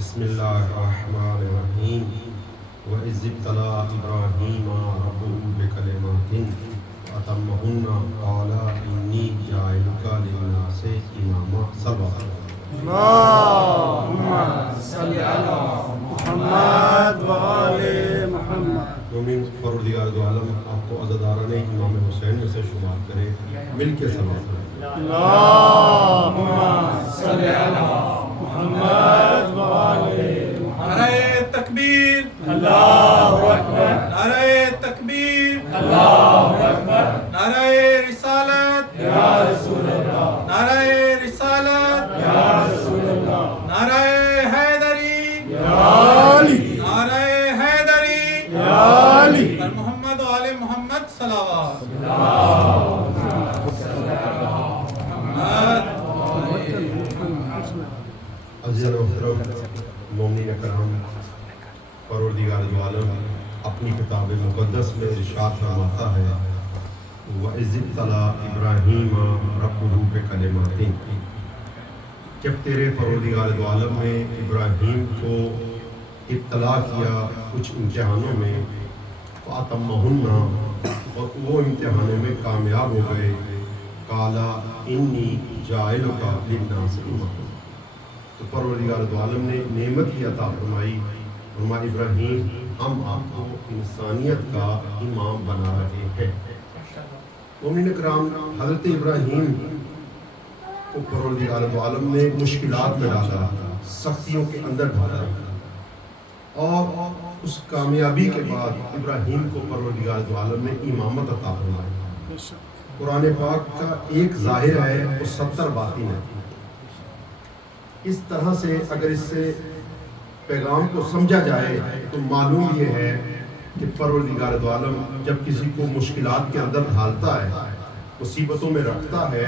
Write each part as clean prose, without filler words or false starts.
بسم اللہ الرحمن الرحیم وَإِذِ ابْتَلَىٰ إِبْرَاهِيمَ رَبُّهُ بِكَلِمَاتٍ فَأَتَمَّهُنَّ قَالَ إِنِّي جَاعِلُكَ لِلنَّاسِ إِمَامًا صلوات اللہم صلی علی محمد و آل محمد۔ مومن پروردگار دو عالم آپ کو عزاداران امام حسین میں سے شمار کرے، مل کے صلوات کریں۔ اللہم صلی علی محمد و آل محمد۔ نعرہ تکبیر، اللہ اکبر، نعرہ تکبیر، اللہ اکبر، نعرہ رسالت، یا رسول اللہ، نعرہ رسالت، یا رسول اللہ، نعرہ حیدری، یا علی، نعرہ حیدری، یا علی۔ اور محمد و آل محمد صلوات۔ عزیز و محترم مومنین کرام، پروردگار دو عالم اپنی کتاب مقدس میں ارشاد فرماتا ہے وَإِذِ ابْتَلَىٰ إِبْرَاهِيمَ رَبُّهُ بِكَلِمَاتٍ، جب تیرے پروردگار دو عالم نے ابراہیم کو ابتلا کیا کچھ امتحانوں میں، فَأَتَمَّهُنَّ، اور وہ امتحانوں میں کامیاب ہو گئے، قَالَ إِنِّي جَاعِلُكَ لِلنَّاسِ إِمَامًا، تو پروردگار دو عالم نے نعمت کی عطا فرمائی، فرمایا ابراہیم ہم آپ کو انسانیت کا امام بنا رہے ہیں۔ مومنین کرام، حضرت ابراہیم کو پروردگار دو عالم نے مشکلات میں ڈالا، سختیوں کے اندر ڈالا، اور اس کامیابی کے بعد ابراہیم کو پروردگار دو عالم نے امامت عطا فرمائی۔ قرآن پاک کا ایک ظاہر ہے اور 70 باطن ہے۔ اس طرح سے اگر اس سے پیغام کو سمجھا جائے تو معلوم یہ ہے کہ پروردگار دو عالم جب کسی کو مشکلات کے اندر ڈھالتا ہے، مصیبتوں میں رکھتا ہے،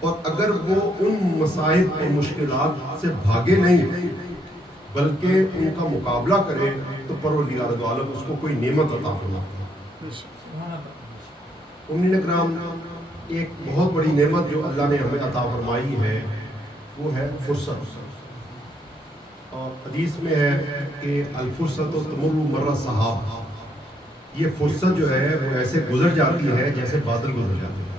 اور اگر وہ ان مصائب اور مشکلات سے بھاگے نہیں بلکہ ان کا مقابلہ کرے تو پروردگار دو عالم اس کو کوئی نعمت عطا فرماتا ہے۔ مومنین اکرام، ایک بہت بڑی نعمت جو اللہ نے ہمیں عطا فرمائی ہے وہ ہے فرصت، اور حدیث میں ہے کہ الفرصت تمر مر السحاب، یہ فرصت جو ہے وہ ایسے گزر جاتی ہے جیسے بادل گزر جاتے ہیں۔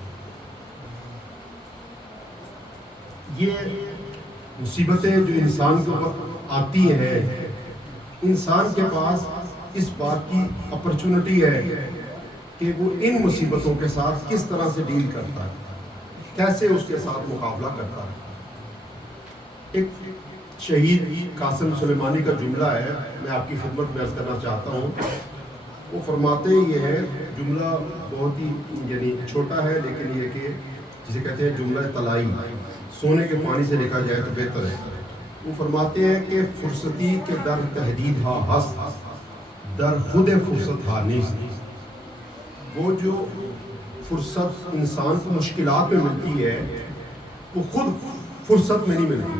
یہ مصیبتیں جو انسان کے اوپر آتی ہیں، انسان کے پاس اس بات کی اپرچونٹی ہے کہ وہ ان مصیبتوں کے ساتھ کس طرح سے ڈیل کرتا ہے، کیسے اس کے ساتھ مقابلہ کرتا ہے۔ ایک شہید قاسم سلیمانی کا جملہ ہے، میں آپ کی خدمت میں عرض کرنا چاہتا ہوں۔ وہ فرماتے یہ ہے، جملہ بہت ہی چھوٹا ہے لیکن یہ کہ جسے کہتے ہیں جملہ طلائی، سونے کے پانی سے لکھا جائے تو بہتر ہے۔ وہ فرماتے ہیں کہ فرصتی کے در تحدید ہا ہست، در خود فرصت ہا نیست، وہ جو فرصت انسان کو مشکلات میں ملتی ہے وہ خود فرصت میں نہیں ملتی۔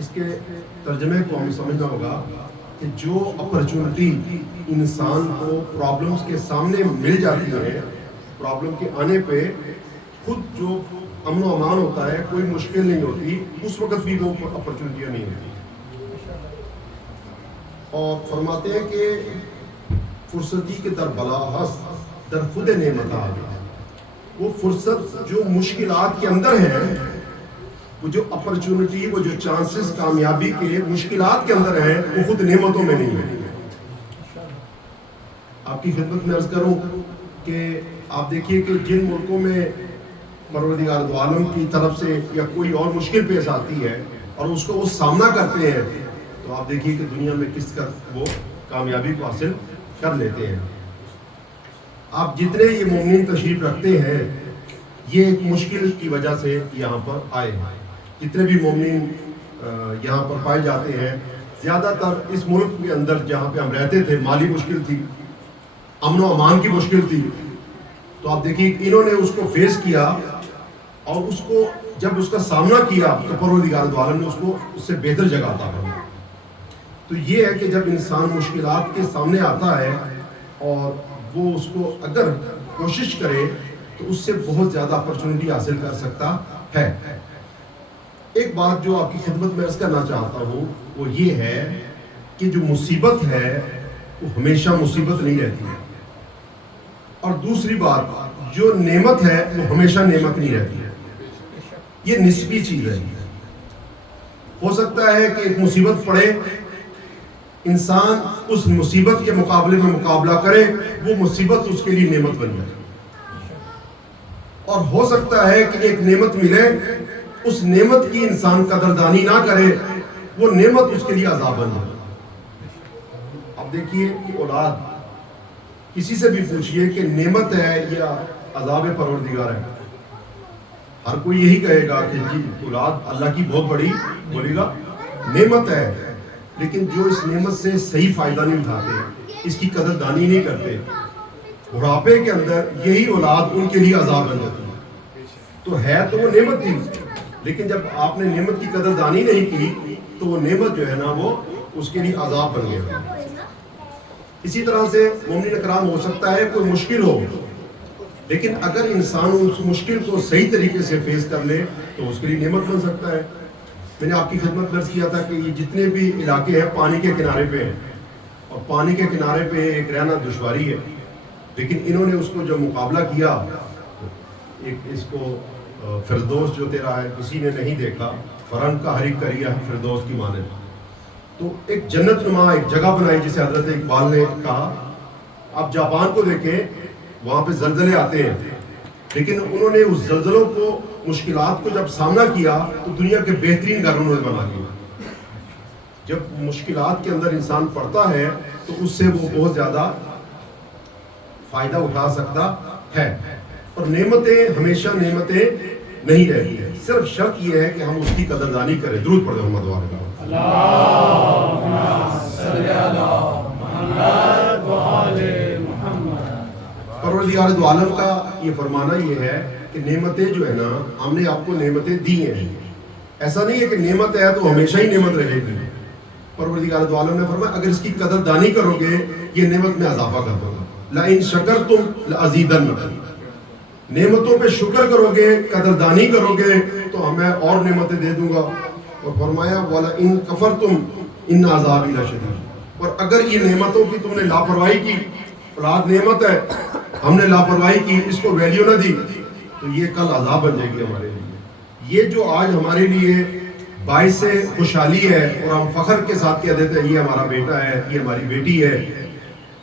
اس کے ترجمے کو ہمیں سمجھنا ہوگا کہ جو اپرچونٹی انسان کو پرابلمز کے سامنے مل جاتی ہے، پرابلم کے آنے پہ خود جو امن و امان ہوتا ہے، کوئی مشکل نہیں ہوتی، اس وقت بھی وہ اپرچونٹیاں نہیں ہوتی۔ اور فرماتے ہیں کہ فرصتی کے در بلا ہست در خود نعمت آ گیا، وہ فرصت جو مشکلات کے اندر ہے، وہ جو اپرچونٹی، وہ جو چانسز کامیابی کے مشکلات کے اندر ہیں، وہ خود نعمتوں میں نہیں ہے۔ آپ کی خدمت میں عرض کروں کہ آپ دیکھیے کہ جن ملکوں میں پروردگار دو عالم کی طرف سے یا کوئی اور مشکل پیش آتی ہے اور اس کو وہ سامنا کرتے ہیں، تو آپ دیکھیے کہ دنیا میں کس کا وہ کامیابی کو حاصل کر لیتے ہیں۔ آپ جتنے یہ مومنین تشریف رکھتے ہیں، یہ ایک مشکل کی وجہ سے یہاں پر آئے ہیں۔ جتنے بھی مومنین یہاں پر پائے جاتے ہیں، زیادہ تر اس ملک کے اندر جہاں پہ ہم رہتے تھے مالی مشکل تھی، امن و امان کی مشکل تھی، تو آپ دیکھیے انہوں نے اس کو فیس کیا، اور اس کو جب اس کا سامنا کیا تو پروردگار دو عالم نے اس کو اس سے بہتر جگہ عطا فرمائی۔ تو یہ ہے کہ جب انسان مشکلات کے سامنے آتا ہے اور وہ اس کو اگر کوشش کرے تو اس سے بہت زیادہ اپرچونٹی حاصل کر سکتا ہے۔ ایک بات جو آپ کی خدمت میں عرض کرنا چاہتا ہوں وہ یہ ہے کہ جو مصیبت ہے وہ ہمیشہ مصیبت نہیں رہتی ہے، اور دوسری بات جو نعمت ہے وہ ہمیشہ نعمت نہیں رہتی ہے، یہ نسبی چیز ہے۔ ہو سکتا ہے کہ ایک مصیبت پڑے، انسان اس مصیبت کے مقابلے میں مقابلہ کرے، وہ مصیبت اس کے لیے نعمت بن جائے، اور ہو سکتا ہے کہ ایک نعمت ملے، اس نعمت کی انسان قدردانی نہ کرے، وہ نعمت اس کے لیے عذاب بن جائے۔ اب دیکھیے کہ اولاد، کسی سے بھی پوچھئے کہ نعمت ہے یا عذاب پروردگار ہے، ہر کوئی یہی کہے گا کہ جی اولاد اللہ کی بہت بڑی، بولے گا نعمت ہے، لیکن جو اس نعمت سے صحیح فائدہ نہیں اٹھاتے، اس کی قدردانی نہیں کرتے، بڑھاپے کے اندر یہی اولاد ان کے لیے عذاب بن جاتی ہے۔ تو ہے تو وہ نعمت تھی، لیکن جب آپ نے نعمت کی قدردانی نہیں کی تو وہ نعمت جو ہے نا وہ اس کے لیے عذاب بن گیا۔ اسی طرح سے مومنین اکرام، ہو سکتا ہے کوئی مشکل ہو، لیکن اگر انسان اس مشکل کو صحیح طریقے سے فیس کر لے تو اس کے لیے نعمت بن سکتا ہے۔ میں نے آپ کی خدمت میں عرض کیا تھا کہ یہ جتنے بھی علاقے ہیں پانی کے کنارے پہ ہیں، اور پانی کے کنارے پہ ایک رہنا دشواری ہے، لیکن انہوں نے اس کو جو مقابلہ کیا، ایک اس کو فردوس جو تیرا ہے کسی نے نہیں دیکھا، فرنگ کا حریق کریا ہے فردوس کی مانند، تو ایک جنت نما ایک جگہ بنائی جسے حضرت اقبال نے کہا۔ آپ جاپان کو دیکھیں، وہاں پہ زلزلے آتے ہیں، لیکن انہوں نے اس زلزلوں کو، مشکلات کو جب سامنا کیا تو دنیا کے بہترین گھر انہوں نے بنا دیا۔ جب مشکلات کے اندر انسان پڑتا ہے تو اس سے وہ بہت زیادہ فائدہ اٹھا سکتا ہے، اور نعمتیں ہمیشہ نعمتیں نہیں رہتی ہیں، صرف شرط یہ ہے کہ ہم اس کی قدردانی کریں۔ درود پڑھیں محمد وعلیہ اللہم صلی علی محمد وآل محمد۔ پروردگار دو عالم کا یہ فرمانا یہ ہے کہ نعمتیں جو ہے نا، ہم نے آپ کو نعمتیں دی ہیں، ایسا نہیں ہے کہ نعمت ہے تو ہمیشہ ہی نعمت رہے گی۔ پروردگار دو عالم نے فرمایا اگر اس کی قدردانی کرو گے یہ نعمت میں اضافہ کر دوں گا، لَإِن شَكَرْتُمْ لَأَزِيدَنَّكُمْ، نعمتوں پہ شکر کرو گے، قدردانی کرو گے تو ہمیں اور نعمتیں دے دوں گا۔ اور فرمایا وَلَئِن كَفَرْتُمْ إِنَّ عَذَابِي لَشَدِيدٌ، اور اگر یہ نعمتوں کی تم نے لاپرواہی کی، اولاد نعمت ہے، ہم نے لاپرواہی کی، اس کو ویلیو نہ دی، تو یہ کل عذاب بن جائے گی ہمارے لیے۔ یہ جو آج ہمارے لیے باعث خوشحالی ہے اور ہم فخر کے ساتھ کہہ دیتے ہیں یہ ہمارا بیٹا ہے، یہ ہماری بیٹی ہے،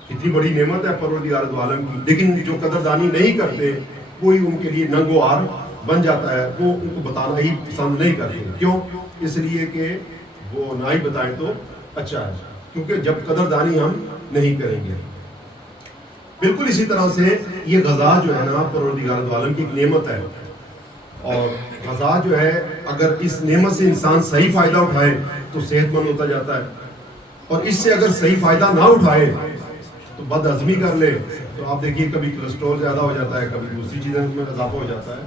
اتنی بڑی نعمت ہے پروردگار دو عالم کی، لیکن جو قدردانی نہیں کرتے کوئی ان کے لیے ننگ و عار بن جاتا ہے، وہ ان کو بتانا ہی پسند نہیں کرتے۔ کیوں؟ اس لیے کہ وہ نہ ہی بتائیں تو اچھا ہے، کیونکہ جب قدردانی ہم نہیں کریں گے۔ بالکل اسی طرح سے یہ غذا جو ہے نا پروردگار دو عالم کی ایک نعمت ہے، اور غذا جو ہے اگر اس نعمت سے انسان صحیح فائدہ اٹھائے تو صحت مند ہوتا جاتا ہے، اور اس سے اگر صحیح فائدہ نہ اٹھائے تو بد ہضمی کر لے تو آپ دیکھیے کبھی کولیسٹرول زیادہ ہو جاتا ہے، کبھی دوسری چیزیں میں اضافہ ہو جاتا ہے۔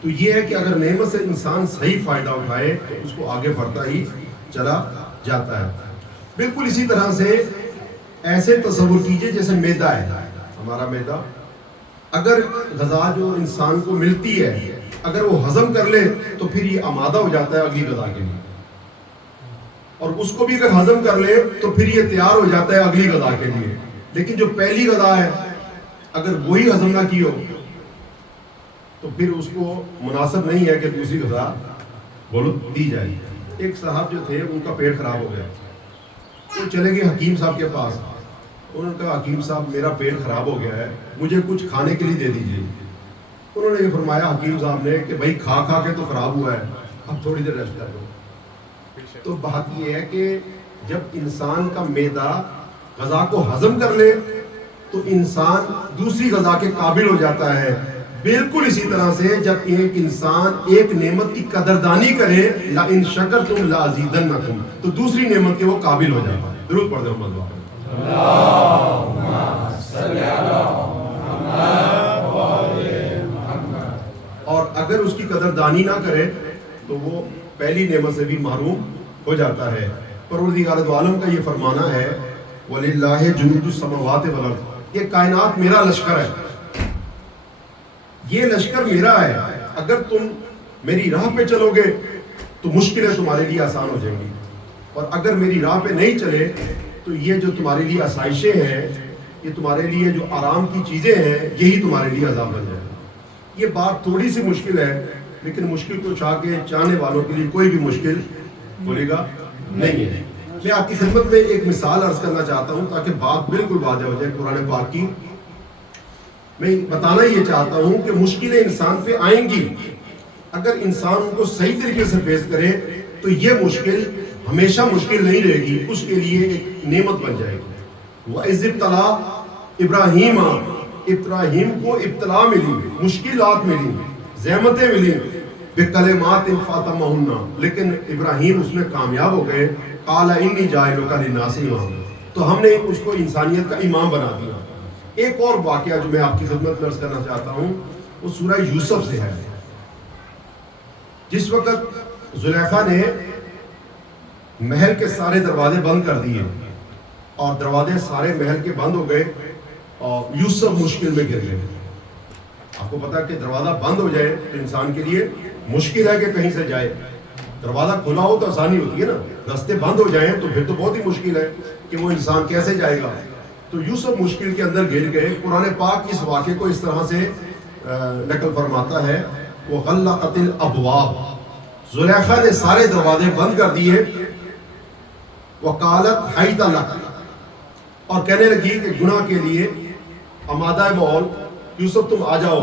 تو یہ ہے کہ اگر نعمت سے انسان صحیح فائدہ اٹھائے تو اس کو آگے بڑھتا ہی چلا جاتا ہے۔ بالکل اسی طرح سے ایسے تصور کیجئے جیسے میدا ہے، ہمارا میدا، اگر غذا جو انسان کو ملتی ہے اگر وہ ہضم کر لے تو پھر یہ آمادہ ہو جاتا ہے اگلی غذا کے لیے، اور اس کو بھی اگر ہضم کر لے تو پھر یہ تیار ہو جاتا ہے اگلی غذا کے لیے۔ لیکن جو پہلی غذا ہے اگر وہی ہضم نہ کی ہو تو پھر اس کو مناسب نہیں ہے کہ دوسری غذا بولو دی جائے۔ ایک صاحب جو تھے ان کا پیٹ خراب ہو گیا، وہ چلے گئے حکیم صاحب کے پاس، انہوں نے کہا حکیم صاحب میرا پیٹ خراب ہو گیا ہے، مجھے کچھ کھانے کے لیے دے دیجیے۔ انہوں نے یہ فرمایا حکیم صاحب نے کہ بھائی کھا کھا کے تو خراب ہوا ہے، اب تھوڑی دیر ریسٹ کر لو۔ تو بات یہ ہے کہ جب انسان کا معدہ غذا کو ہضم کر لے تو انسان دوسری غذا کے قابل ہو جاتا ہے۔ بالکل اسی طرح سے جب ایک انسان ایک نعمت کی قدردانی کرے، لَإِن شَكَرْتُمْ لَأَزِيدَنَّكُمْ، تو دوسری نعمت کے وہ قابل ہو جاتا ہے۔ درود پڑھ دیں محمد وعلیہ۔ اللہم صلی علی محمد وآل محمد۔ اور اگر اس کی قدردانی نہ کرے تو وہ پہلی نعمت سے بھی محروم ہو جاتا ہے۔ پروردگار دو عالم کا یہ فرمانا ہے وَلِلَّهِ جُنُودُ السَّمَاوَاتِ وَالْأَرْضِ، یہ کائنات میرا لشکر ہے، یہ لشکر میرا ہے، اگر تم میری راہ پہ چلو گے تو مشکلیں تمہارے لیے آسان ہو جائیں گی، اور اگر میری راہ پہ نہیں چلے تو یہ جو تمہارے لیے آسائشیں ہیں، یہ تمہارے لیے جو آرام کی چیزیں ہیں، یہی تمہارے لیے عذاب بن جائے گا۔ یہ بات تھوڑی سی مشکل ہے، لیکن مشکل کو چاہنے والوں کے لیے کوئی بھی مشکل بولے گا نہیں ہے۔ میں آپ کی خدمت میں ایک مثال عرض کرنا چاہتا ہوں تاکہ بات بالکل واضح ہو جائے قرآن پاک کی۔ میں بتانا یہ چاہتا ہوں کہ مشکلیں انسان پہ آئیں گی، اگر انسان ان کو صحیح طریقے سے فیس کرے تو یہ مشکل ہمیشہ مشکل نہیں رہے گی، اس کے لیے ایک نعمت بن جائے گی۔ وَإِذِ ابْتَلَىٰ ابراہیم کو ابتلا ملی، مشکلات ملی، زحمتیں ملی، بِكَلِمَاتٍ فَأَتَمَّهُنَّ، لیکن ابراہیم اس میں کامیاب ہو گئے۔ قَالَ إِنِّي جَاعِلُكَ لِلنَّاسِ إِمَامًا، تو ہم نے اس کو انسانیت کا امام بنا دیا۔ ایک اور واقعہ جو میں آپ کی خدمت میں عرض کرنا چاہتا ہوں وہ سورہ یوسف سے ہے۔ جس وقت زلیخا نے محل کے سارے دروازے بند کر دیے اور دروازے سارے محل کے بند ہو گئے اور یوسف مشکل میں گر گئے۔ آپ کو پتا کہ دروازہ بند ہو جائے تو انسان کے لیے مشکل ہے کہ کہیں سے جائے، دروازہ کھلا ہو تو آسانی ہوتی ہے نا، راستے بند ہو جائیں تو پھر تو بہت ہی مشکل ہے کہ وہ انسان کیسے جائے گا۔ تو یوسف مشکل کے اندر گر گئے۔ قرآن پاک اس واقعے کو اس طرح سے نقل فرماتا ہے، وَغَلَّقَتِ الْأَبْوَابَ، زلیخا نے سارے دروازے بند کر دیے، وَقَالَتْ حَيْتَ لَكَ، اور کہنے لگی کہ گناہ کے لیے آمادہ ماحول، یوسف تم آ جاؤ۔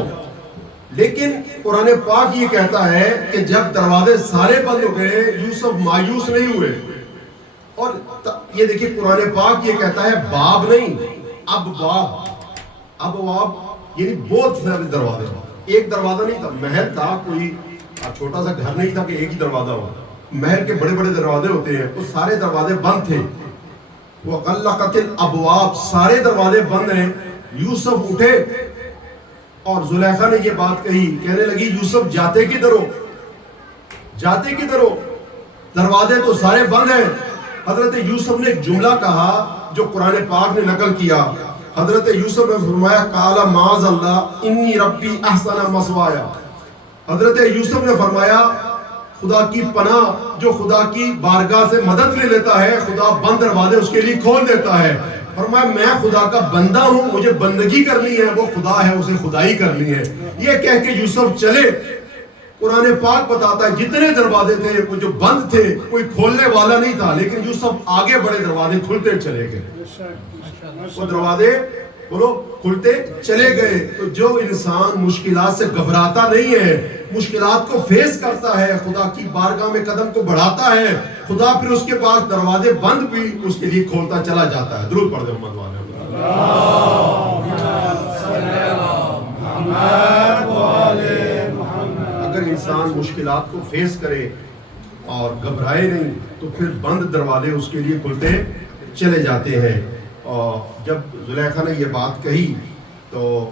لیکن قرآن پاک یہ کہتا ہے کہ جب دروازے سارے بند ہو گئے یوسف مایوس نہیں ہوئے، اور یہ دیکھیں قرآن پاک یہ کہتا ہے باب نہیں، اب باب یعنی بہت سارے دروازے، ایک دروازہ نہیں تھا، محل تھا، کوئی چھوٹا سا گھر نہیں تھا کہ ایک ہی دروازہ ہو، محل کے بڑے بڑے دروازے ہوتے ہیں، وہ سارے دروازے بند تھے۔ وَغَلَّقَتِ الْأَبْوَابَ، سارے دروازے بند ہیں۔ یوسف اٹھے اور زلیخا نے یہ بات کہی، کہنے لگی یوسف جاتے کدھر ہو، جاتے کدھر ہو، دروازے تو سارے بند ہیں۔ حضرت یوسف نے ایک جملہ کہا جو قرآن پاک نے نقل کیا۔ حضرت یوسف نے فرمایا قال معاذ اللہ انی ربی احسن مثوایا، حضرت یوسف نے فرمایا خدا کی پناہ، جو خدا کی بارگاہ سے مدد لے لیتا ہے خدا بند دروازے اس کے لیے کھول دیتا ہے۔ فرمایا میں خدا کا بندہ ہوں، مجھے بندگی کرنی ہے، وہ خدا ہے، اسے خدائی کرنی ہے۔ یہ کہہ کے یوسف چلے۔ قرآن پاک بتاتا ہے جتنے دروازے تھے وہ جو بند تھے کوئی کھولنے والا نہیں تھا، لیکن یوسف آگے بڑے دروازے کھلتے چلے گئے، وہ دروازے بولو کھلتے چلے گئے۔ تو جو انسان مشکلات سے گھبراتا نہیں ہے، مشکلات کو فیس کرتا ہے، خدا کی بارگاہ میں قدم کو بڑھاتا ہے، خدا پھر اس کے پاس دروازے بند بھی اس کے لیے کھولتا چلا جاتا ہے۔ درود پڑھ دیں محمد والے۔ اگر انسان مشکلات کو فیس کرے اور گھبرائے نہیں تو پھر بند دروازے اس کے لیے کھلتے چلے جاتے ہیں۔ اور جب زلیخا نے یہ بات کہی تو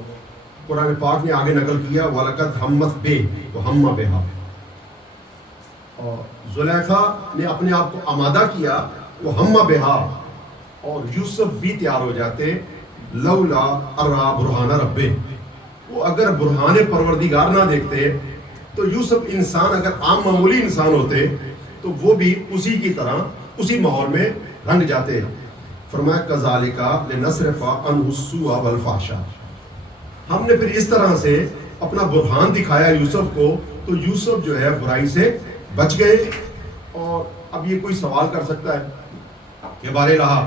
قرآن پاک نے آگے نقل کیا وَلَقَدْ هَمَّتْ بِهِ وَهَمَّ بِهَا، اور زلیخا نے اپنے آپ کو آمادہ کیا، وَهَمَّ بِهَا، اور یوسف بھی تیار ہو جاتے، لولا ارا برہان ربہ، وہ اگر برہان پروردگار نہ دیکھتے تو یوسف انسان اگر عام معمولی انسان ہوتے تو وہ بھی اسی کی طرح اسی ماحول میں رنگ جاتے۔ فرمایا کذالک لنصرف عنہ السوء والفحشاء، ہم نے پھر اس طرح سے اپنا برہان دکھایا یوسف کو تو یوسف جو ہے برائی سے بچ گئے۔ اور اب یہ کوئی سوال کر سکتا ہے کہ بارے رہا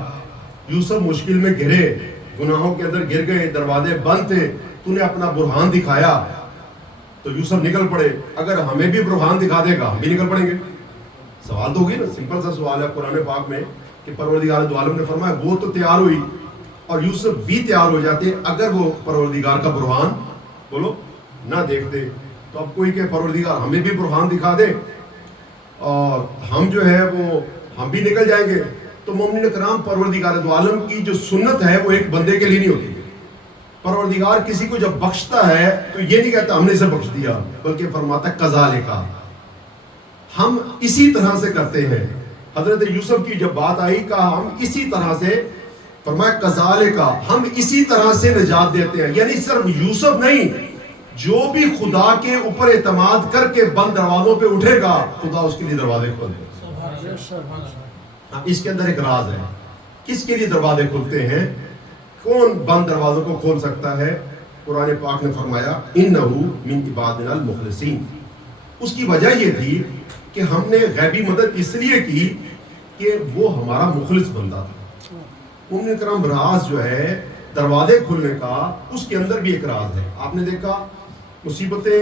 یوسف مشکل میں گرے، گناہوں کے اندر گر گئے، دروازے بند تھے، تو نے اپنا برہان دکھایا تو یوسف نکل پڑے، اگر ہمیں بھی برہان دکھا دے گا ہم بھی نکل پڑیں گے؟ سوال تو ہوگی نا، سمپل سا سوال ہے قرآن پاک میں کہ پروردگار دو عالم نے فرمایا وہ تو تیار ہوئی اور یوسف بھی تیار ہو جاتے اگر وہ پروردگار کا برہان بولو نہ دیکھتے۔ تو اب کوئی کہ پروردگار ہمیں بھی برہان دکھا دے اور ہم جو ہے وہ ہم بھی نکل جائیں گے، تو مومنین کرام پروردگار دو عالم کی جو سنت ہے وہ ایک بندے کے لیے نہیں ہوتی۔ پروردگار کسی کو جب بخشتا ہے تو یہ نہیں کہتا ہم نے اسے بخش دیا، بلکہ فرماتا کذالک، ہم اسی طرح سے کرتے ہیں۔ حضرت یوسف کی جب بات آئی کہا ہم اسی طرح سے، فرمایا کذالک، ہم اسی طرح سے نجات دیتے ہیں، یعنی صرف یوسف نہیں جو بھی خدا کے اوپر اعتماد کر کے بند دروازوں پہ اٹھے گا خدا اس کے لیے دروازے کھول دے گا. اس کے اندر ایک راز ہے. کس کے لیے دروازے کھلتے ہیں؟ کون بند دروازوں کو کھول سکتا ہے؟ قرآن پاک نے فرمایا انہو من عبادنا المخلصین. اس کی وجہ یہ تھی کہ ہم نے غیبی مدد اس لیے کی کہ وہ ہمارا مخلص بندہ تھا. مومن کرام راز جو ہے دروازے کھلنے کا اس کے اندر بھی ایک راز ہے. آپ نے دیکھا مصیبتیں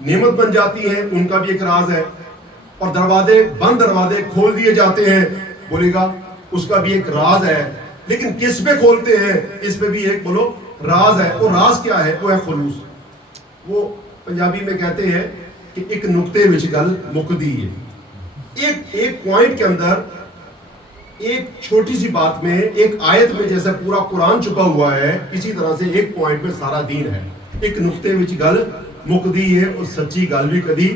نعمت بن جاتی ہیں ان کا بھی ایک راز ہے, اور بند دروازے کھول دیے جاتے ہیں بولے گا اس کا بھی ایک راز ہے. لیکن کس پہ کھولتے ہیں اس پہ بھی ایک بولو راز ہے. وہ راز کیا ہے؟ وہ ہے خلوص. وہ پنجابی میں کہتے ہیں کہ ایک نقطے وچ گل مکدی ہے. ایک پوائنٹ کے اندر ایک چھوٹی سی بات میں ایک آیت میں جیسے پورا قرآن چھپا ہوا ہے اسی طرح سے ایک پوائنٹ میں سارا دین ہے. ایک نقطے وچ گل مکدی ہے اور سچی گل بھی کدی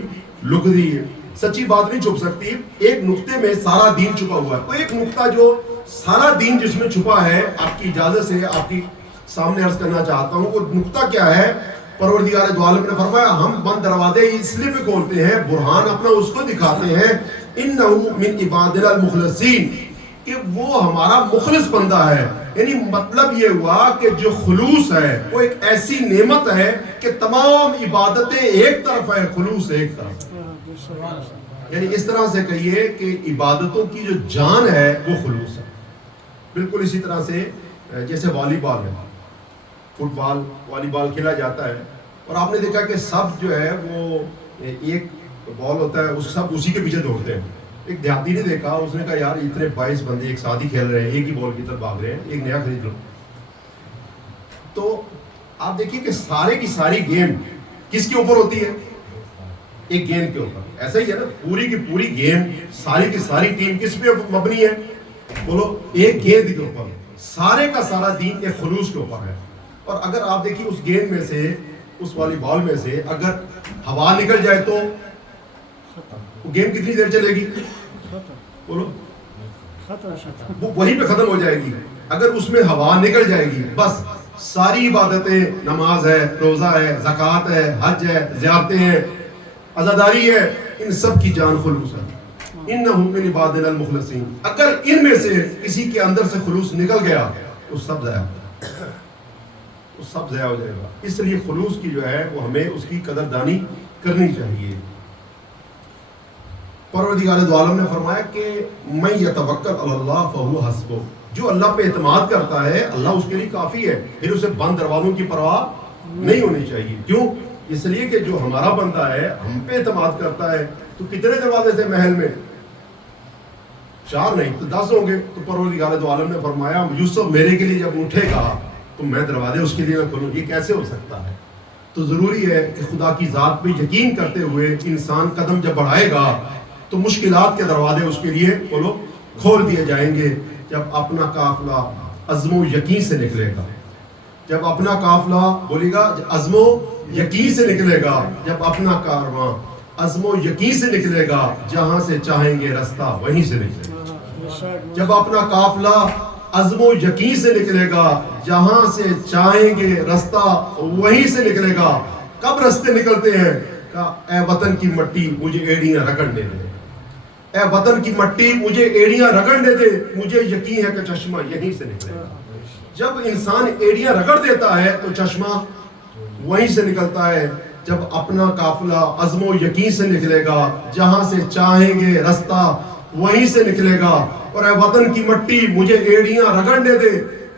لکدی ہے. سچی بات نہیں چھپ سکتی. ایک نقطے میں سارا دین چھپا ہوا ہے. تو ایک نقطہ جو سارا دین جس میں چھپا ہے آپ کی اجازت سے آپ کی سامنے عرض کرنا چاہتا ہوں. وہ نقطہ کیا ہے؟ پروردگار دو عالم نے فرمایا ہم بند دروازے اس لیے بھی کھولتے ہیں, برہان اپنا اس کو دکھاتے ہیں انہو من عبادنا المخلصین, کہ وہ ہمارا مخلص بندہ ہے. یعنی مطلب یہ ہوا کہ جو خلوص ہے وہ ایک ایسی نعمت ہے کہ تمام عبادتیں ایک طرف ہے, خلوص ایک طرف. یعنی اس طرح سے کہیے کہ عبادتوں کی جو جان ہے وہ خلوص ہے. بالکل اسی طرح سے جیسے والی بال ہے, فٹ بال والی بال کھیلا جاتا ہے اور آپ نے دیکھا کہ سب جو ہے وہ ایک بال ہوتا ہے اس سب اسی کے پیچھے دوڑتے ہیں. ایک دیہاتی نے دیکھا, اس نے کہا یار اتنے 22 بندے ایک ساتھ ہی کھیل رہے ہیں, ایک ہی بال کی طرف بھاگ رہے ہیں, ایک نیا خرید لو. تو آپ دیکھیے کہ سارے کی ساری گیم کس کے اوپر ہوتی ہے؟ ایک گیند کے اوپر. ایسا ہی ہے نا, پوری کی پوری گیم ساری کی ساری ٹیم کس پہ مبنی ہے؟ بولو ایک گیند کے اوپر. سارے کا سارا دین ایک خلوص کے اوپر ہے. اور اگر آپ دیکھیے اس گیند میں سے اس والی بال میں سے اگر ہوا نکل جائے تو وہ گیم کتنی دیر چلے گی؟ بولو وہ وہیں پہ ختم ہو جائے گی. اگر اس میں ہوا نکل جائے گی بس ساری عبادتیں, نماز ہے, روزہ ہے, زکوٰۃ ہے, حج ہے, زیارتیں ہیں, عزاداری ہے, ان سب کی جان خلوص ہے. انہم من عبادنا المخلصین. اگر ان میں سے کسی کے اندر سے خلوص نکل گیا تو سب ضائع ہو جائے گا. اس لیے خلوص کی جو ہے وہ ہمیں اس کی قدردانی کرنی چاہیے. پروردگار دو عالم نے فرمایا کہ من یتوکل علی اللہ فہو حسبہ. جو اللہ پہ اعتماد کرتا ہے اللہ اس کے لیے کافی ہے. پھر اسے بند دروازوں کی پرواہ نہیں ہونی چاہیے. کیوں؟ اس لیے کہ جو ہمارا بندہ ہے ہم پہ اعتماد کرتا ہے. تو کتنے دروازے تھے محل میں؟ 4 نہیں تو 10 ہوں گے. تو پروردگار دو عالم نے فرمایا یوسف میرے کے لیے جب اٹھے گا تو میں دروازے اس کے لیے نہ کھولوں. یہ کیسے ہو سکتا ہے؟ تو ضروری ہے کہ خدا کی ذات پہ یقین کرتے ہوئے انسان قدم جب بڑھائے گا تو مشکلات کے دروازے اس کے لیے بولو کھول دیے جائیں گے. جب اپنا قافلہ عزم و یقین سے نکلے گا, جب اپنا قافلہ بولی گا عزم و یقین سے نکلے گا, جب اپنا کارواں عزم و یقین سے نکلے گا, جہاں سے چاہیں گے رستہ وہیں سے نکلے گا. جب اپنا قافلہ عزم و یقین سے نکلے گا, جہاں سے چاہیں گے رستہ وہیں سے نکلے گا. کب رستے نکلتے ہیں؟ کہا اے وطن کی مٹی مجھے ایڑیاں رگڑنے دے, اے وطن کی مٹی مجھے ایڑیاں رگڑنے دے, مجھے یقین ہے کہ چشمہ یہیں سے نکلے گا. جب انسان ایڑیاں رگڑ دیتا ہے تو چشمہ وہیں سے نکلتا ہے. جب اپنا قافلہ عزم و یقین سے نکلے گا, جہاں سے چاہیں گے رستہ وہیں سے نکلے گا. اور اے وطن کی مٹی مجھے ایڑیاں رگڑنے دے,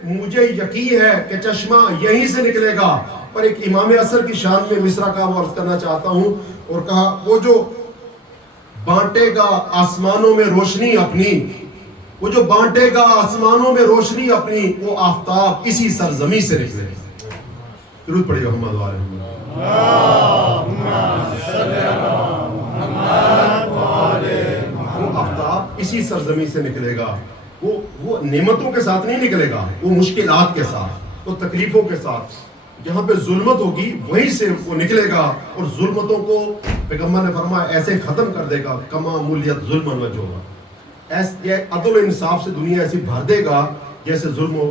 مجھے یقین ہے کہ چشمہ یہیں سے نکلے گا. پر ایک امام اصل کی شان میں مصرع کا وہ عرض کرنا چاہتا ہوں, اور کہا وہ جو بانٹے گا آسمانوں میں روشنی اپنی, وہ جو بانٹے گا آسمانوں میں روشنی اپنی, وہ آفتاب اسی سرزمین سے نکلے. درود پڑھیے محمد والے وہ آفتاب اسی سرزمین سے نکلے گا. وہ نعمتوں کے ساتھ نہیں نکلے گا, وہ مشکلات کے ساتھ, وہ تکلیفوں کے ساتھ. جہاں پہ ظلمت ہوگی وہیں سے وہ نکلے گا, اور ظلمتوں کو پیغمبر نے فرمایا ایسے ختم کر دے گا کما مولیت ظلم و جورا. ایسے عدل و انصاف سے دنیا ایسی بھر دے گا جیسے ظلم و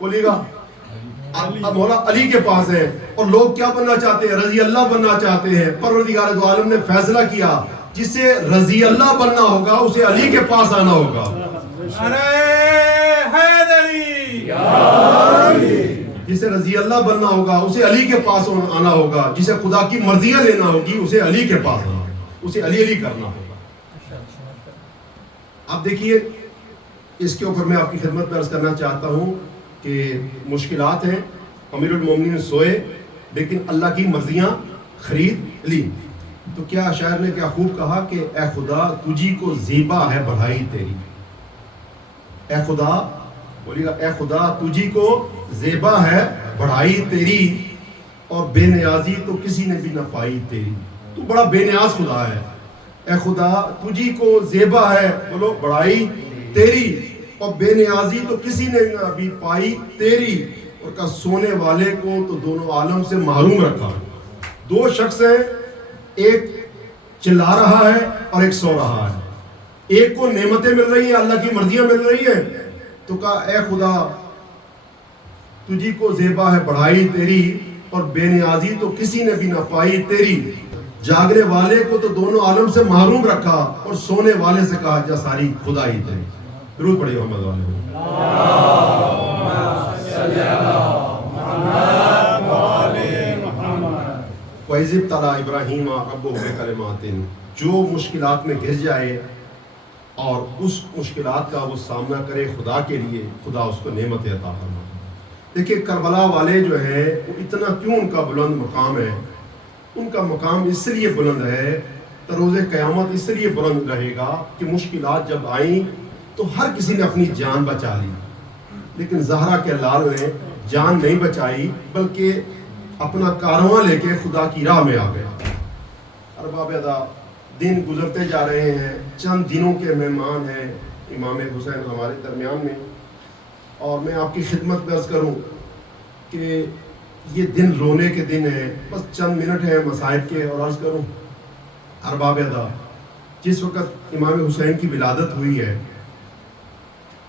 بولیے گا اب مولا علی کے پاس ہے، اور لوگ کیا بننا چاہتے ہیں؟ رضی اللہ بننا چاہتے ہیں۔ پروردگار دو عالم نے فیصلہ کیا جسے رضی اللہ بننا ہوگا اسے علی کے پاس آنا ہوگا۔ نعرہ حیدری، جسے رضی اللہ بننا ہوگا اسے علی کے پاس آنا ہوگا، جسے خدا کی مرضیاں لینا ہوگی اسے علی کے پاس آنا ہوگا، اسے علی علی کرنا ہوگا۔ اب دیکھیے اس کے اوپر میں آپ کی خدمت میں عرض کرنا چاہتا ہوں کہ مشکلات ہیں، امیر المومنین سوئے لیکن اللہ کی مرضیاں خرید لی۔ تو کیا شاعر نے کیا خوب کہا کہ اے خدا تجھی کو زیبا ہے بڑھائی تیری، اے خدا بولیے گا اے خدا تجھی کو زیبا ہے بڑھائی تیری، اور بے نیازی تو کسی نے بھی نہ پائی تیری۔ تو بڑا بے نیاز خدا ہے۔ اے خدا تجھی کو زیبا ہے بولو بڑھائی تیری، اور بے نیازی تو کسی نے نہ بھی پائی تیری، اور کا سونے والے کو تو دونوں عالم سے محروم رکھا۔ دو شخص ہیں، ایک چلا رہا ہے اور ایک سو رہا ہے۔ ایک کو نعمتیں مل رہی ہیں، اللہ کی مرضیاں مل رہی ہیں، تو کہا اے خدا تجھی کو زیبا ہے بڑھائی تیری، اور بے نیازی تو کسی نے بھی نہ پائی تیری۔ جاگنے والے کو تو دونوں عالم سے محروم رکھا، اور سونے والے سے کہا جا ساری خدائی تیری۔ درود پڑھیے محمد والے۔ وَإِذِ ابْتَلَىٰ إِبْرَاهِيمَ رَبُّهُ بِكَلِمَاتٍ، جو مشکلات میں گر جائے اور اس مشکلات کا وہ سامنا کرے خدا کے لیے، خدا اس کو نعمت عطا فرماتا۔ دیکھیں کربلا والے جو ہیں وہ اتنا کیوں ان کا بلند مقام ہے؟ ان کا مقام اس لیے بلند ہے، روز قیامت اس لیے بلند رہے گا کہ مشکلات جب آئیں تو ہر کسی نے اپنی جان بچا لی، لیکن زہرا کے لال نے جان نہیں بچائی بلکہ اپنا کارواں لے کے خدا کی راہ میں آ گئے۔ ارباب ادا دن گزرتے جا رہے ہیں، چند دنوں کے مہمان ہیں امام حسین ہمارے درمیان میں، اور میں آپ کی خدمت میں عرض کروں کہ یہ دن رونے کے دن ہیں، بس چند منٹ ہیں مصائب کے، اور عرض کروں ارباب ادا جس وقت امام حسین کی ولادت ہوئی ہے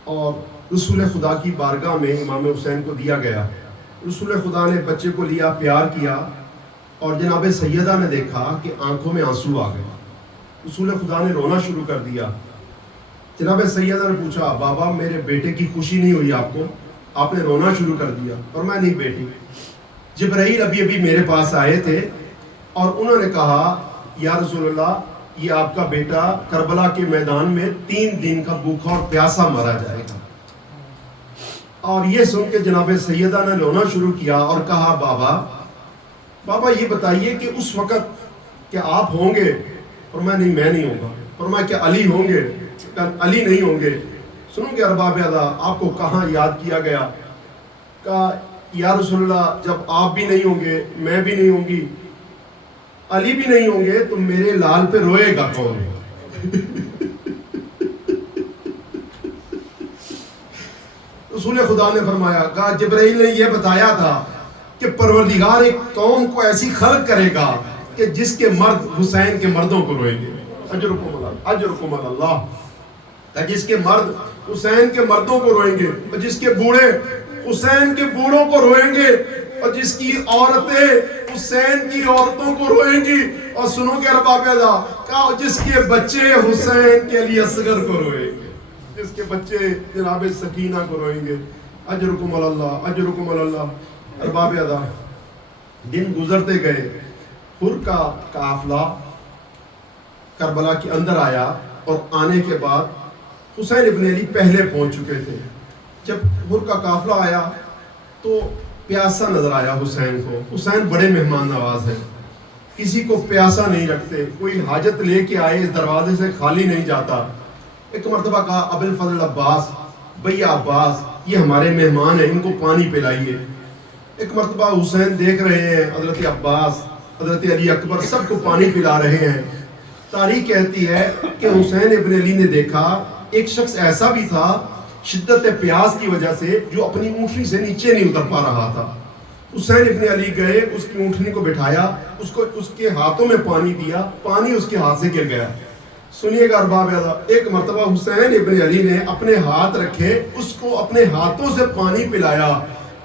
اور رسول خدا کی بارگاہ میں امام حسین کو دیا گیا، رسول خدا نے بچے کو لیا، پیار کیا، اور جناب سیدہ نے دیکھا کہ آنکھوں میں آنسو آ گئے، رسول خدا نے رونا شروع کر دیا۔ جناب سیدہ نے پوچھا بابا میرے بیٹے کی خوشی نہیں ہوئی آپ کو، آپ نے رونا شروع کر دیا؟ فرمایا نہیں بیٹی، جبرائیل ابھی میرے پاس آئے تھے اور انہوں نے کہا یا رسول اللہ یہ آپ کا بیٹا کربلا کے میدان میں 3 دن کا بھوکا اور پیاسا مارا جائے گا۔ اور یہ سن کے جناب سیدہ نے رونا شروع کیا اور کہا بابا یہ بتائیے کہ اس وقت کیا آپ ہوں گے؟ فرمایا نہیں میں نہیں ہوں گا۔ فرمایا کہ علی ہوں گے؟ علی نہیں ہوں گے۔ سنو گے ارباب ادا آپ کو کہاں یاد کیا گیا؟ کہا یا رسول اللہ جب آپ بھی نہیں ہوں گے، میں بھی نہیں ہوں گی، علی بھی نہیں ہوں گے، تو میرے لال پہ روئے گا کون؟ رسول خدا نے فرمایا کہا جبرائیل نے یہ بتایا تھا کہ پروردگار ایک قوم کو ایسی خلق کرے گا کہ جس کے مرد حسین کے مردوں کو روئیں گے، اجرکم اللہ، جس کے مرد حسین کے مردوں کو روئیں گے، اور جس کے بوڑھے حسین کے بوڑھوں کو روئیں گے، اور جس کی عورتیں حسین کی عورتوں کو روئیں گی، اور سنو کہ ارباب ادا کہا جس کے بچے حسین کے علی اصغر کو روئیں گے، جس کے بچے جناب سکینہ کو روئیں گے۔ اجرکم اللہ، اجرکم اللہ۔ ارباب ادا دن گزرتے گئے، حر کا قافلہ کربلا کے اندر آیا، اور آنے کے بعد حسین ابن علی پہلے پہنچ چکے تھے۔ جب حر کا قافلہ آیا تو پیاسا نظر آیا حسین کو۔ حسین بڑے مہمان نواز ہیں، کسی کو پیاسا نہیں رکھتے، کوئی حاجت لے کے آئے اس دروازے سے خالی نہیں جاتا۔ ایک مرتبہ کہا ابو الفضل عباس، بھیا عباس یہ ہمارے مہمان ہیں، ان کو پانی پلائیے۔ ایک مرتبہ حسین دیکھ رہے ہیں حضرت عباس، حضرت علی اکبر سب کو پانی پلا رہے ہیں۔ تاریخ کہتی ہے کہ حسین ابن علی نے دیکھا ایک شخص ایسا بھی تھا شدت پیاس کی وجہ سے جو اپنی اونٹنی سے نیچے نہیں اتر پا رہا تھا۔ حسین ابن علی گئے، اس کی اونٹنی کو بٹھایا، اس کو اس کے ہاتھوں میں پانی دیا، پانی اس کے ہاتھ سے گر گیا۔ سنیے گا ارباب اعظم، ایک مرتبہ حسین ابن علی نے اپنے ہاتھ رکھے، اس کو اپنے ہاتھوں سے پانی پلایا۔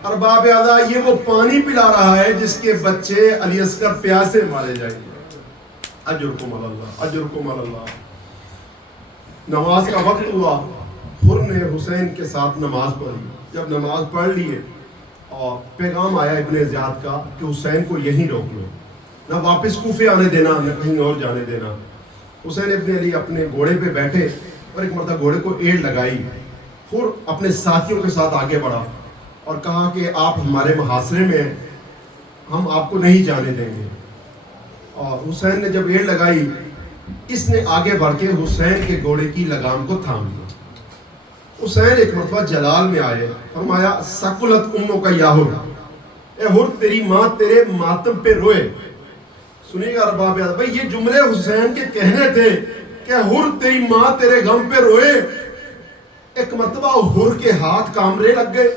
ارباب اعظم، یہ وہ پانی پلا رہا ہے جس کے بچے علی اصغر پیاسے مارے جائیں گے۔ اجرکم اللہ، اجرکم اللہ۔ نماز کا وقت ہوا، حر نے حسین کے ساتھ نماز پڑھی۔ جب نماز پڑھ لیے اور پیغام آیا ابن زیاد کا کہ حسین کو یہیں روک لو، نہ واپس کوفے آنے دینا نہ کہیں اور جانے دینا۔ حسین ابن علی اپنے گھوڑے پہ بیٹھے اور ایک مرتبہ گھوڑے کو ایڑ لگائی، حر اپنے ساتھیوں کے ساتھ آگے بڑھا اور کہا کہ آپ ہمارے محاصرے میں ہیں، ہم آپ کو نہیں جانے دیں گے۔ اور حسین نے جب ایڑ لگائی، اس نے آگے بڑھ کے حسین کے گھوڑے کی لگام کو تھام دیا۔ حسین ایک مرتبہ جلال میں آئے، فرمایا سکلت امو کا یا حر، اے حر تیری ماں تیرے ماتم پہ روئے۔ سنیے گا ارباب اعظم، بھئی یہ جملے حسین کے کہنے تھے کہ حر تیری ماں تیرے غم پہ روئے۔ ایک مرتبہ حر کے ہاتھ کامرے لگ گئے۔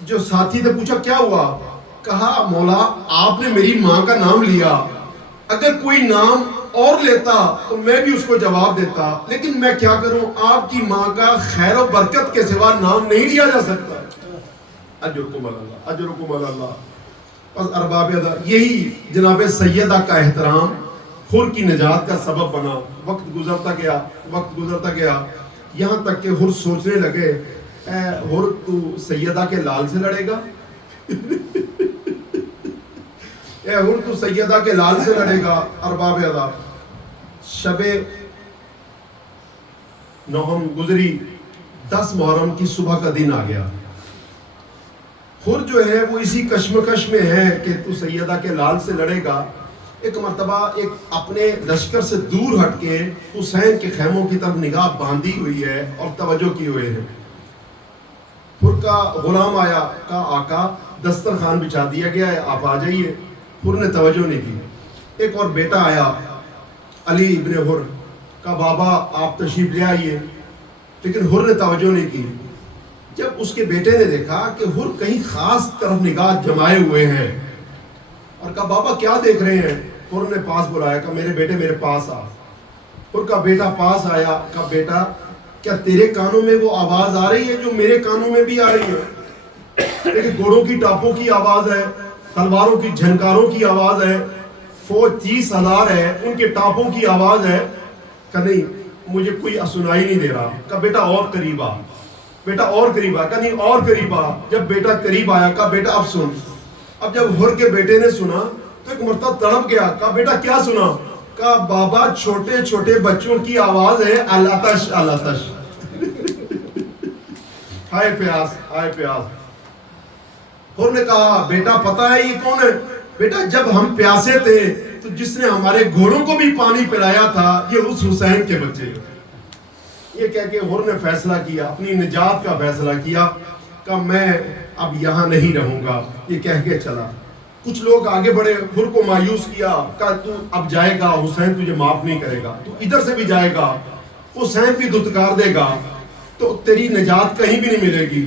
جو ساتھی نے پوچھا کیا ہوا؟ کہا مولا آپ نے میری ماں کا نام لیا، اگر کوئی نام اور لیتا تو میں بھی اس کو جواب دیتا، لیکن میں کیا کروں، آپ کی ماں کا خیر و برکت کے سوا نام نہیں لیا جا سکتا۔ اجرکم اللہ، اجرکم اللہ۔ بس ارباب اعظم، یہی جناب سیدہ کا احترام حر کی نجات کا سبب بنا۔ وقت گزرتا گیا، وقت گزرتا گیا، یہاں تک کہ حر سوچنے لگے اے حر تو سیدہ کے لال سے لڑے گا؟ اے حر تو سیدہ کے لال سے لڑے گا؟ ارباب اعظم، شب نوہم گزری، 10 محرم کی صبح کا دن آ گیا۔ حر جو ہے وہ اسی کشمکش میں ہے کہ تو سیدہ کے لال سے لڑے گا۔ ایک مرتبہ ایک اپنے لشکر سے دور ہٹ کے حسین کے خیموں کی طرف نگاہ باندھی ہوئی ہے اور توجہ کی ہوئے ہے۔ حر کا غلام آیا، کہا آقا دسترخوان بچھا دیا گیا ہے، آپ آ جائیے۔ حر نے توجہ نہیں کی۔ ایک اور بیٹا آیا، علی ابن حر، کہا بابا آپ تشریف لے آئیے، لیکن حر نے توجہ نہیں کی۔ جب اس کے بیٹے نے دیکھا کہ حر کہیں خاص طرف نگاہ جمائے ہوئے ہیں اور کہا بابا کیا دیکھ رہے ہیں؟ حر نے پاس بلایا، کہا میرے بیٹے میرے پاس آ۔ حر کا بیٹا پاس آیا، کہا بیٹا کیا تیرے کانوں میں وہ آواز آ رہی ہے جو میرے کانوں میں بھی آ رہی ہے؟ لیکن گھوڑوں کی ٹاپوں کی آواز ہے، تلواروں کی جھنکاروں کی آواز ہے، فوج 30,000 ہے، ان کے ٹاپوں کی آواز ہے۔ کہ نہیں مجھے کوئی سنائی نہیں دے رہا۔ کہا بیٹا اور قریب آ، بیٹا اور قریب آ۔ کہا نہیں اور قریب آ۔ جب بیٹا قریب آیا، کہا بیٹا اب سن۔ اب جب حر کے بیٹے نے سنا تو ایک مرتبہ تڑپ گیا۔ کہا بیٹا کیا سنا؟ کہا بابا چھوٹے چھوٹے بچوں کی آواز ہے، الاتش الاتش۔ ہائے پیاس، ہائے پیاس۔ حر نے کہا بیٹا پتا ہے یہ کون ہے؟ بیٹا جب ہم پیاسے تھے تو جس نے ہمارے گھوڑوں کو بھی پانی پلایا تھا یہ اس حسین کے بچے۔ یہ کہہ کے حر نے فیصلہ کیا، اپنی نجات کا فیصلہ کیا کہ میں اب یہاں نہیں رہوں گا۔ یہ کہہ کے چلا۔ کچھ لوگ آگے بڑھے، حر کو مایوس کیا، کہا تو اب جائے گا حسین تجھے معاف نہیں کرے گا، تو ادھر سے بھی جائے گا حسین بھی دھتکار دے گا تو تیری نجات کہیں بھی نہیں ملے گی۔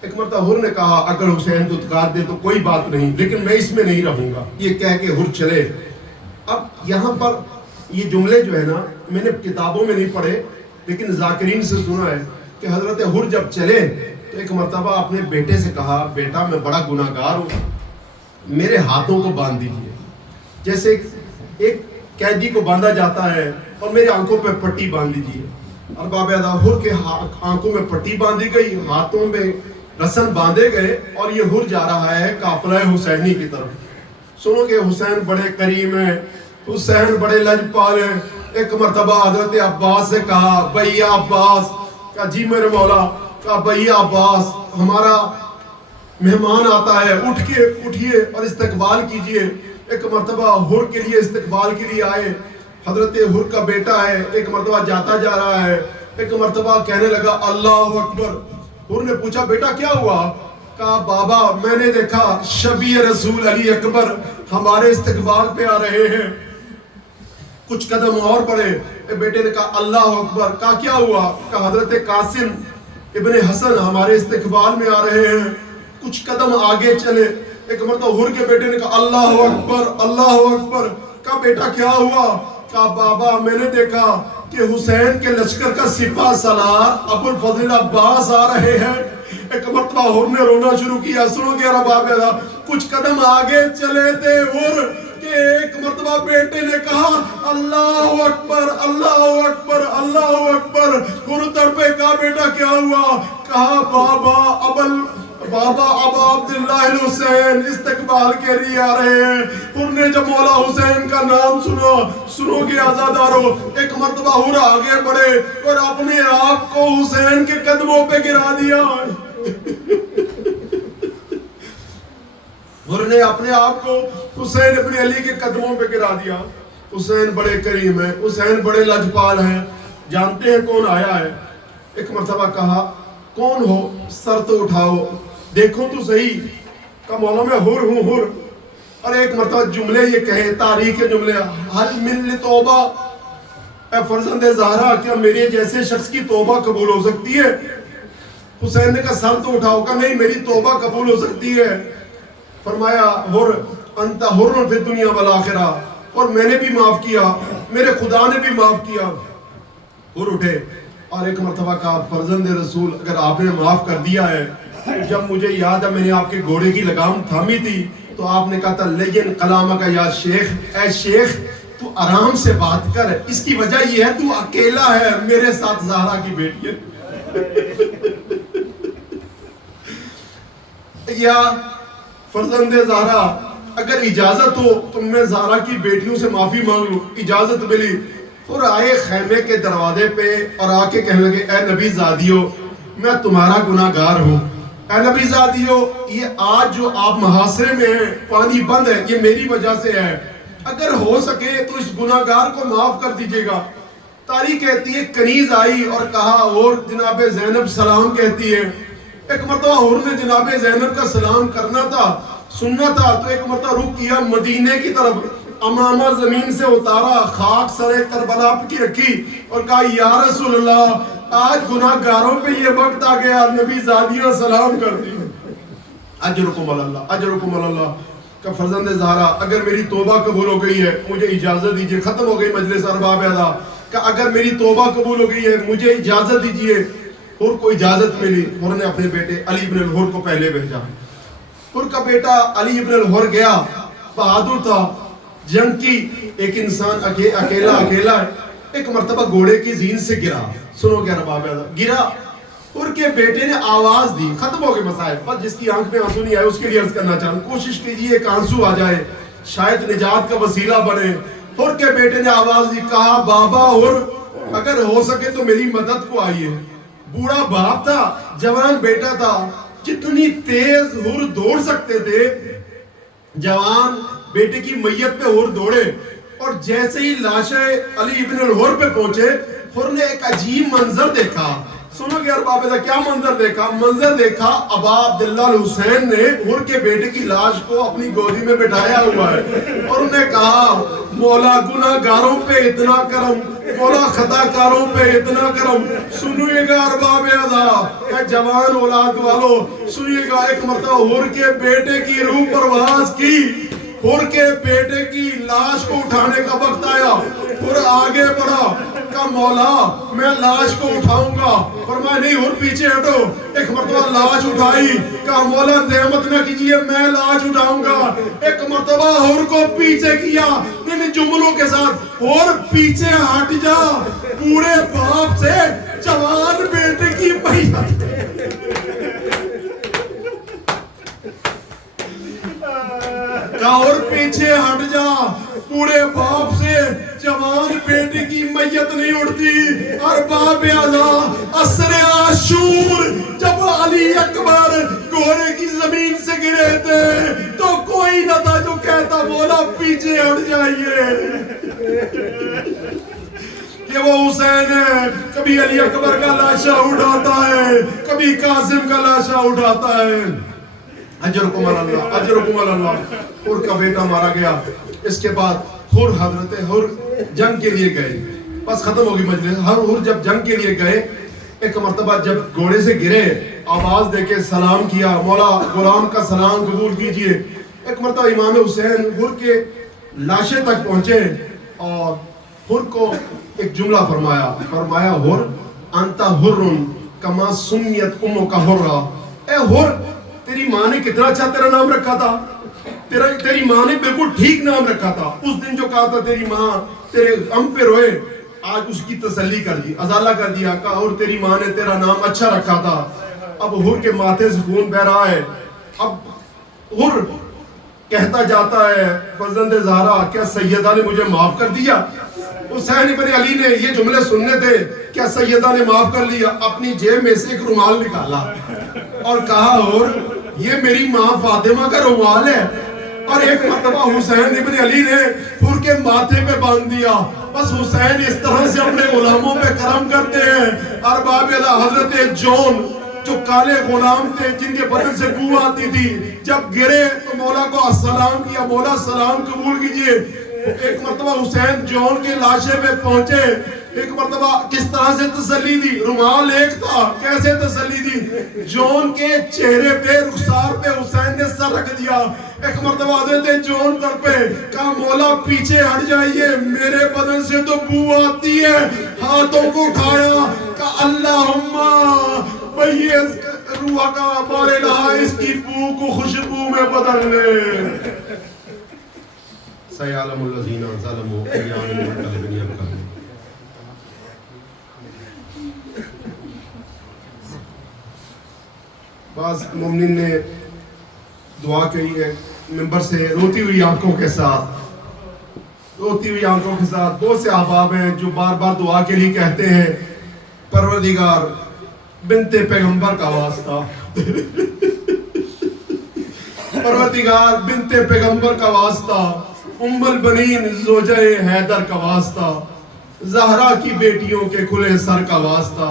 ایک مرتبہ حر نے کہا اگر حسین دھتکار دے تو کوئی بات نہیں، لیکن میں اس میں نہیں رہوں گا۔ یہ کہہ کے حر چلے۔ اب یہاں پر یہ جملے جو ہے نا میں نے کتابوں میں نہیں پڑھے لیکن ذاکرین سے سنا ہے کہ حضرت حر جب چلے تو ایک مرتبہ اپنے بیٹے سے کہا بیٹا میں بڑا گناہ گار ہوں، میرے ہاتھوں کو باندھ دیجیے، جیسے ایک قیدی کو باندھا جاتا ہے، اور میری آنکھوں پہ پٹی باندھ دیجیے۔ ارباب اعظم، حر کے آنکھوں میں پٹی باندھی گئی، ہاتھوں میں رسن باندھے گئے، اور یہ حر جا رہا ہے قافلہ حسینی کی طرف۔ سنو کہ حسین بڑے کریم ہیں، حسین بڑے لجپال ہیں۔ ایک مرتبہ حضرت عباس سے کہا بھیا عباس، کہا جی میرے مولا، کہا بھیا عباس ہمارا مہمان آتا ہے، اٹھیے اور استقبال کیجئے۔ ایک مرتبہ حر کے لیے استقبال کے لیے آئے، حضرت حر کا بیٹا ہے، ایک مرتبہ جاتا جا رہا ہے، ایک مرتبہ کہنے لگا اللہ اکبر۔ حر نے پوچھا بیٹا کیا ہوا؟ کہا بابا میں نے دیکھا شبیہ رسول علی اکبر ہمارے استقبال پہ آ رہے ہیں۔ کچھ قدم اور بڑھے، بیٹے نے کہا اللہ اکبر۔ کہا کیا ہوا؟ کہا حضرت قاسم ابن حسن ہمارے استقبال میں آ رہے ہیں۔ کچھ قدم آگے چلے، ایک مرتبہ حر کے بیٹے نے کہا اللہ اکبر، اللہ اکبر۔ کہا بیٹا کیا ہوا؟ کہا بابا میں نے دیکھا کہ حسین کے لشکر کا سپاہ سالار ابو الفضل عباس آ رہے ہیں. ایک مرتبہ ہر نے رونا شروع کیا. سنو گے رب آبیدہ کچھ قدم آگے چلے تھے ہر کہ ایک مرتبہ بیٹے نے کہا اللہ اکبر اللہ اکبر اللہ اکبر. ہر تڑپے کہا بیٹا کیا ہوا؟ کہا بابا ابا عبداللہ الحسین استقبال کے لیے آ رہے ہیں. ہر نے جب مولا حسین کا نام سنا, سنو گے آزادارو, ایک مرتبہ ہر آگے بڑھے اور اپنے آپ کو حسین کے قدموں پہ گرا دیا. ہر نے اپنے آپ کو حسین ابن علی کے قدموں پہ گرا دیا. حسین بڑے کریم ہیں, حسین بڑے لجپال ہیں. جانتے ہیں کون آیا ہے؟ ایک مرتبہ کہا کون ہو؟ سر تو اٹھاؤ دیکھو تو صحیح. کہ مولا میں ہر ہوں ہر. اور ایک مرتبہ جملے یہ کہے, تاریخ کے جملے, حل من توبہ, اے فرزند زہرا کیا میرے جیسے شخص کی توبہ قبول ہو سکتی ہے؟ حسین نے کہا سر تو اٹھاؤ. کہا نہیں میری توبہ قبول ہو سکتی ہے. فرمایا ہر انت حر فی الدنیا والآخرہ, اور میں نے بھی معاف کیا, میرے خدا نے بھی معاف کیا. ہر اٹھے اور ایک مرتبہ کہا فرزند رسول اگر آپ نے معاف کر دیا ہے, جب مجھے یاد ہے میں نے آپ کے گھوڑے کی لگام تھامی تھی تو آپ نے کہا تھا لین کلامہ کا یا شیخ, اے شیخ تو آرام سے بات کر, اس کی وجہ یہ ہے تو اکیلا ہے, میرے ساتھ زہرا کی بیٹی ہے. یا فرزند زہرا اگر اجازت ہو تو میں زہرا کی بیٹیوں سے معافی مانگ لوں. اجازت ملی. اور آئے خیمے کے دروازے پہ اور آ کے کہنے لگے اے نبی زادیو میں تمہارا گناہ گار ہوں. اے نبی زادیو یہ آج جو آپ محاصرے میں ہیں, پانی بند ہے, یہ میری وجہ سے ہے, اگر ہو سکے تو اس گناہ گار کو معاف کر دیجئے گا. تاریخ کہتی ہے کنیز آئی اور کہا اور جناب زینب سلام کہتی ہے. ایک مرتبہ ہور نے جناب زینب کا سلام کرنا تھا, سننا تھا, تو ایک مرتبہ رخ کیا مدینے کی طرف, امامہ زمین سے اتارا, خاک سر کربلا کی رکھی اور کہا یا رسول اللہ آج گناہ گاروں پہ یہ وقت آ گیا, نبی زادیاں سلام کر دی. اجرکم اللہ اجرکم اللہ. کہ فرزند زہرا اگر میری توبہ قبول ہو گئی ہے مجھے اجازت دیجئے. ختم ہو گئی مجلس ارباب ادا. کہ اگر میری توبہ قبول ہو گئی ہے مجھے اجازت دیجئے. ہر کو اجازت ملی. ہر نے اپنے بیٹے علی ابن الحر کو پہلے بھیجا. ہر کا بیٹا علی ابن الحر گیا, بہادر تھا, جنگ کی, ایک انسان اکیلا ہے. ایک مرتبہ گھوڑے کی زین سے گرا. سنو کیا رباب گرا. اور کے بیٹے نے آواز دی. ختم ہو گئے مسائل. بس جس کی آنکھ میں آنسو نہیں آئے اس کے لیے عرض کرنا چاہوں کوشش کیجئے ایک آنسو آ جائے, شاید نجات کا وسیلہ بنے. اور کے بیٹے نے آواز دی. کہا بابا اور اگر ہو سکے تو میری مدد کو آئیے. بوڑھا باپ تھا, جوان بیٹا تھا, جتنی تیز ہر دوڑ سکتے تھے جوان بیٹے کی میت پہ ہر دوڑے. اور جیسے ہی لاشیں علی ابن الحر پہ پہنچے, ہر نے ایک عجیب منظر دیکھا. سنو گے ارباب کیا منظر دیکھا؟ منظر دیکھا ابا عبداللہ الحسین نے ہر کے بیٹے کی لاش کو اپنی گودی میں بٹھایا ہوا ہے. اور انہوں نے کہا مولا گناہ گاروں پہ اتنا کرم, مولا خطا کاروں پہ اتنا کرم. سنیے گا ارباب ادا, اے جوان اولاد والو سنیے گا. ایک مرتبہ ہر کے بیٹے کی روح پرواز کی, ہر کے بیٹے کی لاش کو اٹھانے کا وقت آیا. ہر آگے بڑھا, کہا مولا میں لاش کو اٹھاؤں گا. فرمایا نہیں ہر پیچھے ہٹو. ایک مرتبہ لاش اٹھائی, کہا مولا زحمت نہ کیجئے میں لاش اٹھاؤں گا. ایک مرتبہ ہر کو پیچھے کیا ان جملوں کے ساتھ, ہر پیچھے ہٹ جا, بوڑھے باپ سے جوان بیٹے کی میت. اور پیچھے ہٹ جا, بوڑھے باپ سے جوان بیٹے کی میت نہیں اٹھتی. ارباب اعلیٰ عصر عاشور جب علی اکبر گھوڑے کی زمین سے گرے تھے تو کوئی نہ تھا جو کہتا مولا پیچھے ہٹ جائیے. کہ وہ حسین ہے, کبھی علی اکبر کا لاشا اٹھاتا ہے, کبھی قاسم کا لاشا اٹھاتا ہے. اجرکم اللہ اجرکم اللہ. ہر کا بیٹا مارا گیا. اس کے بعد حضرت ہر جنگ کے لیے گئے. بس ختم ہوگی مجلس. ہر جب جنگ کے لیے گئے, ایک مرتبہ جب گھوڑے سے گرے آواز دے کے سلام کیا, مولا غلام کا سلام قبول کیجئے. ایک مرتبہ امام حسین ہر کے لاشے تک پہنچے اور حر کو ایک جملہ فرمایا حر انتا حرن کما سمیت امو کا حرہ، اے حر تیری ماں نے کتنا اچھا تیرا نام رکھا تھا، تیری ماں نے بالکل ٹھیک نام رکھا تھا، اس دن جو کہا تھا تیری ماں تیرے غم پہ روئے، آج اس کی تسلی کر دی، ازالہ کر دیا، کہا اور تیری ماں نے تیرا نام اچھا رکھا تھا۔ اب حر کے ماتھے سے خون بہ رہا ہے، اب حر کہتا جاتا ہے فرزند زہرا کیا سیدہ نے مجھے معاف کر دیا؟ حسین ابن علی نے یہ جملے سننے تھے، کیا سیدہ نے معاف کر لیا؟ اپنی جیب میں سے ایک رومال نکالا اور کہا حر یہ میری ماں فاطمہ کا رومال ہے، اور ایک مرتبہ حسین ابن علی نے حر کے ماتھے پہ باندھ دیا۔ بس حسین اس طرح سے اپنے غلاموں پہ کرم کرتے ہیں۔ ارباب اللہ حضرت جون جو کالے غلام تھے جن کے بدن سے بو آتی تھی، جب گرے تو مولا کو السلام کیا، مولا سلام قبول کیجئے۔ ایک مرتبہ حسین جون کے لاشے پہ پہنچے، ایک مرتبہ کس طرح سے تسلی دی، رومال ایک تھا، کیسے تسلی دی؟ جون کے چہرے پہ رخسار پہ حسین نے سر رکھ دیا۔ ایک مرتبہ حضرت جون کر پہ کہا مولا پیچھے ہٹ جائیے، میرے بدن سے تو بو آتی ہے، ہاتھوں کو اٹھایا، کہا اللہم بھئی روح کا بار الہ اس کی بو کو خوشبو میں بدل لے۔ سیعلم الذین ظلموا ایام منقلب ینقلبون۔ بعض مومنین نے دعا کی ہے منبر سے روتی ہوئی آنکھوں کے ساتھ، بہت سے احباب ہیں جو بار بار دعا کے لیے کہتے ہیں پروردگار بنت پیغمبر کا واسطہ، پروردگار بنت پیغمبر کا واسطہ، ام البنین زوجہ حیدر کا واسطہ، زہرا کی بیٹیوں کے کھلے سر کا واسطہ،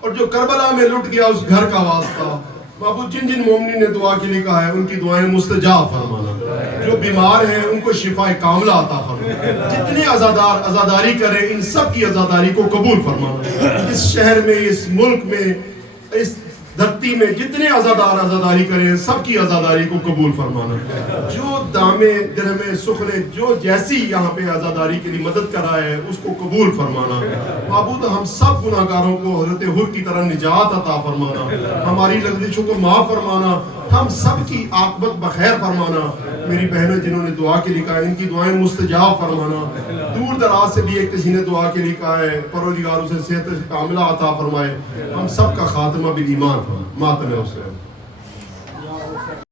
اور جو کربلا میں لٹ گیا اس گھر کا واسطہ۔ معبود جن جن مومنین نے دعا کے لیے کہا ہے ان کی دعائیں مستجاب فرمانا، جو بیمار ہیں ان کو شفاء کاملہ عطا فرمانا، جتنے عزاداری کریں ان سب کی عزاداری کو قبول فرمانا، اس شہر میں، اس ملک میں، اس دھرتی میں جتنے عزاداری کریں سب کی عزاداری کو قبول فرمانا، جو دامے درہمے سخنے جو جیسی یہاں پہ عزاداری کے لیے مدد کرا ہے اس کو قبول فرمانا۔ معبود ہم سب گناہگاروں کو حضرت حر کی طرح نجات عطا فرمانا، ہماری لغزشوں کو معاف فرمانا، ہم سب کی عاقبت بخیر فرمانا۔ میری بہنیں جنہوں نے دعا کے لیے کہا ہے ان کی دعائیں مستجاب فرمانا۔ دور دراز سے بھی ایک کسی نے دعا کے لیے کہا ہے پروردگار اسے صحت کاملہ عطا فرمائے، ہم سب کا خاتمہ بالایمان فرمائے۔ ماتم ہے اسے